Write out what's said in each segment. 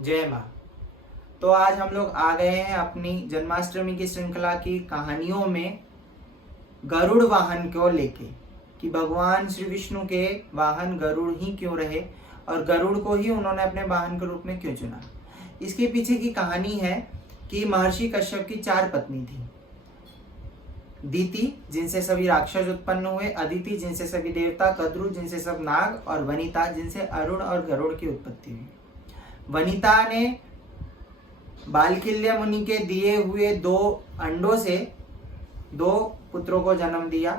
जय माँ। तो आज हम लोग आ गए हैं अपनी जन्माष्टमी की श्रृंखला की कहानियों में गरुड़ वाहन को लेके कि भगवान श्री विष्णु के वाहन गरुड़ ही क्यों रहे और गरुड़ को ही उन्होंने अपने वाहन के रूप में क्यों चुना। इसके पीछे की कहानी है कि महर्षि कश्यप की 4 पत्नी थी। दीति जिनसे सभी राक्षस उत्पन्न हुए, अदिति जिनसे सभी देवता, कद्रु जिनसे सब नाग और वनिता जिनसे अरुण और गरुड़ की उत्पत्ति हुई। वनिता ने बालकिल्य मुनि के दिए हुए 2 अंडों से 2 पुत्रों को जन्म दिया।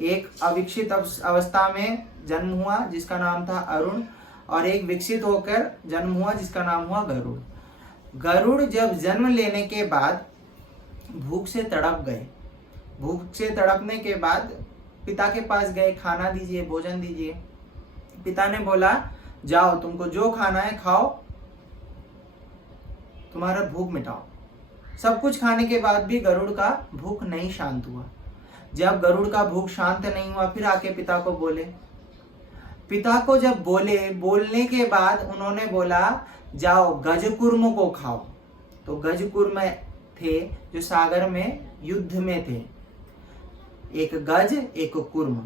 एक अविकसित अवस्था में जन्म हुआ जिसका नाम था अरुण और एक विकसित होकर जन्म हुआ जिसका नाम हुआ गरुड़। गरुड़ जब जन्म लेने के बाद भूख से तड़प गए। भूख से तड़पने के बाद पिता के पास गए, खाना दीजिए, भोजन दीजिए। पिता ने बोला जाओ, तुमको जो खाना है खाओ, तुम्हारा भूख मिटाओ। सब कुछ खाने के बाद भी गरुड़ का भूख नहीं शांत हुआ। जब गरुड़ का भूख शांत नहीं हुआ फिर आके पिता को बोले। पिता को जब बोलने के बाद उन्होंने बोला जाओ गजकुर्म को खाओ। तो गजकुर्म थे जो सागर में युद्ध में थे। एक गज एक कुर्म,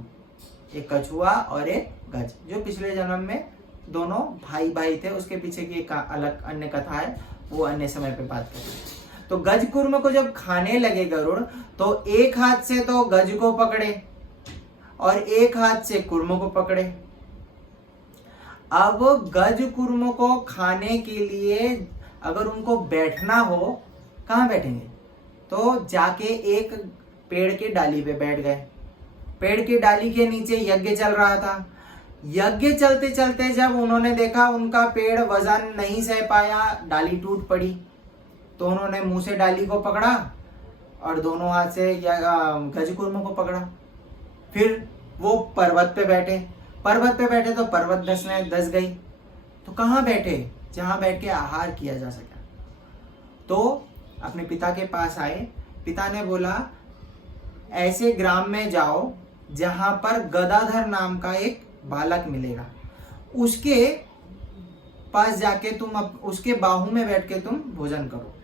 एक कछुआ और एक गज, जो पिछले जन्म में दोनों भाई भाई थे। उसके पीछे की एक अलग अन्य कथा है, वो अन्य समय पे बात करेंगे। तो गज कुर्म को जब खाने लगे गरुड़ तो एक हाथ से तो गज को पकड़े और एक हाथ से कुर्म को पकड़े। अब गज कुर्म को खाने के लिए अगर उनको बैठना हो, कहाँ बैठेंगे? तो जाके एक पेड़ के डाली पे बैठ गए। पेड़ की डाली के नीचे यज्ञ चल रहा था। यज्ञ चलते चलते जब उन्होंने देखा उनका पेड़ वजन नहीं सह पाया, डाली टूट पड़ी, तो उन्होंने मुंह से डाली को पकड़ा और दोनों हाथ से गजकुर्म को पकड़ा। फिर वो पर्वत पे बैठे। पर्वत पे बैठे तो पर्वत धस गई। तो कहाँ बैठे? जहां बैठ के आहार किया जा सका। तो अपने पिता के पास आए। पिता ने बोला ऐसे ग्राम में जाओ जहां पर गदाधर नाम का एक बालक मिलेगा, उसके पास जाके तुम उसके बाहू में बैठ के तुम भोजन करो।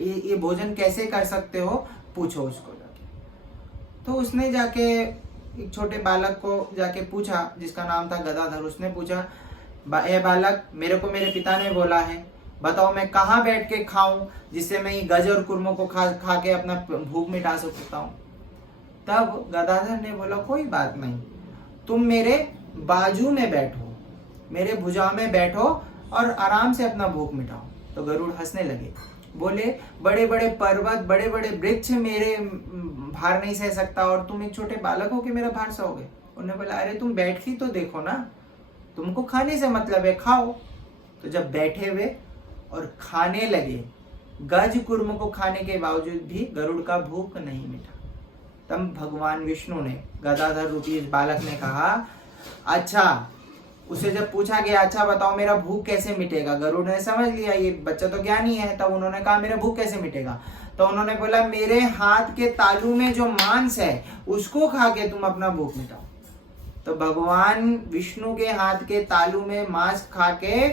ये भोजन कैसे कर सकते हो पूछो उसको जाके। तो उसने जाके एक छोटे बालक को जाके पूछा जिसका नाम था गदाधर। उसने पूछा ए बालक, मेरे को मेरे पिता ने बोला है, बताओ मैं कहाँ बैठ के खाऊं जिससे मैं ये गज और कुर्मों को खा के अपना भूख मिटा सकता हूँ। तब गदाधर ने बोला कोई बात नहीं, तुम मेरे बाजू में बैठो, मेरे भुजा में बैठो और आराम से अपना भूख मिटाओ। तो गरुड़ हंसने लगे, बोले बड़े बड़े पर्वत, बड़े बड़े वृक्ष मेरे भार नहीं सह सकता और तुम एक छोटे बालक हो कि मेरा भार सहोगे? उन्होंने बोला अरे तुम बैठ के तो देखो ना, तुमको खाने से मतलब है, खाओ। तो जब बैठे हुए और खाने लगे, गज कुर्म को खाने के बावजूद भी गरुड़ का भूख नहीं मिटा। तब भगवान विष्णु ने, गदाधर रूपी इस बालक ने कहा अच्छा, उसे जब पूछा गया अच्छा बताओ मेरा भूख कैसे मिटेगा, गरुड़ ने समझ लिया ये बच्चा तो ज्ञानी है। तब उन्होंने कहा मेरा भूख कैसे मिटेगा? तो उन्होंने बोला मेरे हाथ के तालू में जो मांस है उसको खा के तुम अपना भूख मिटाओ। तो भगवान विष्णु के हाथ के तालू में मांस खा के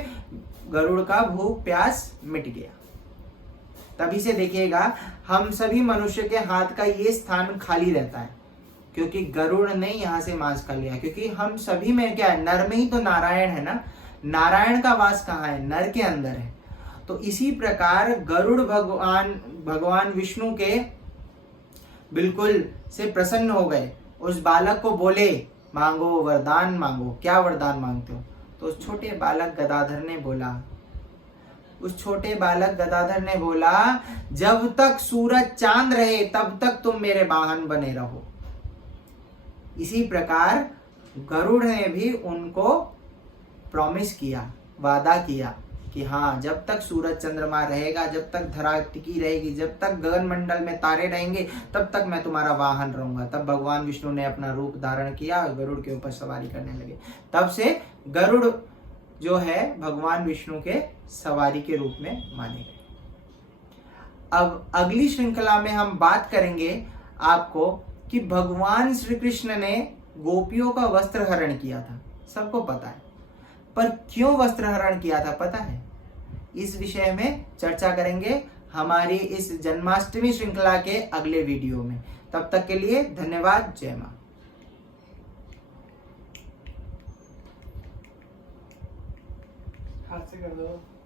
गरुड़ का भूख प्यास मिट गया। तभी से देखिएगा हम सभी मनुष्य के हाथ का ये स्थान खाली रहता है क्योंकि गरुड़ ने यहाँ से मांस खा लिया। क्योंकि हम सभी में क्या है, नर में ही तो नारायण है ना। नारायण का वास कहाँ है? नर के अंदर है। तो इसी प्रकार गरुड़ भगवान विष्णु के बिल्कुल से प्रसन्न हो गए। उस बालक को बोले मांगो वरदान मांगो, क्या वरदान मांगते हो? तो उस छोटे बालक गदाधर ने बोला जब तक सूरज चांद रहे तब तक तुम मेरे वाहन बने रहो। इसी प्रकार गरुड़ ने भी उनको प्रॉमिस किया, वादा किया कि हाँ जब तक सूरज चंद्रमा रहेगा, जब तक धरा टिकी रहेगी, जब तक गगन मंडल में तारे रहेंगे, तब तक मैं तुम्हारा वाहन रहूंगा। तब भगवान विष्णु ने अपना रूप धारण किया और गरुड़ के ऊपर सवारी करने लगे। तब से गरुड़ जो है भगवान विष्णु के सवारी के रूप में माने गए। अब अगली श्रृंखला में हम बात करेंगे आपको कि भगवान श्री कृष्ण ने गोपियों का वस्त्र हरण किया था, सबको पता है। पर क्यों वस्त्र हरण किया था पता है? इस विषय में चर्चा करेंगे हमारी इस जन्माष्टमी श्रृंखला के अगले वीडियो में। तब तक के लिए धन्यवाद। जय मां। हाथ से कर दो।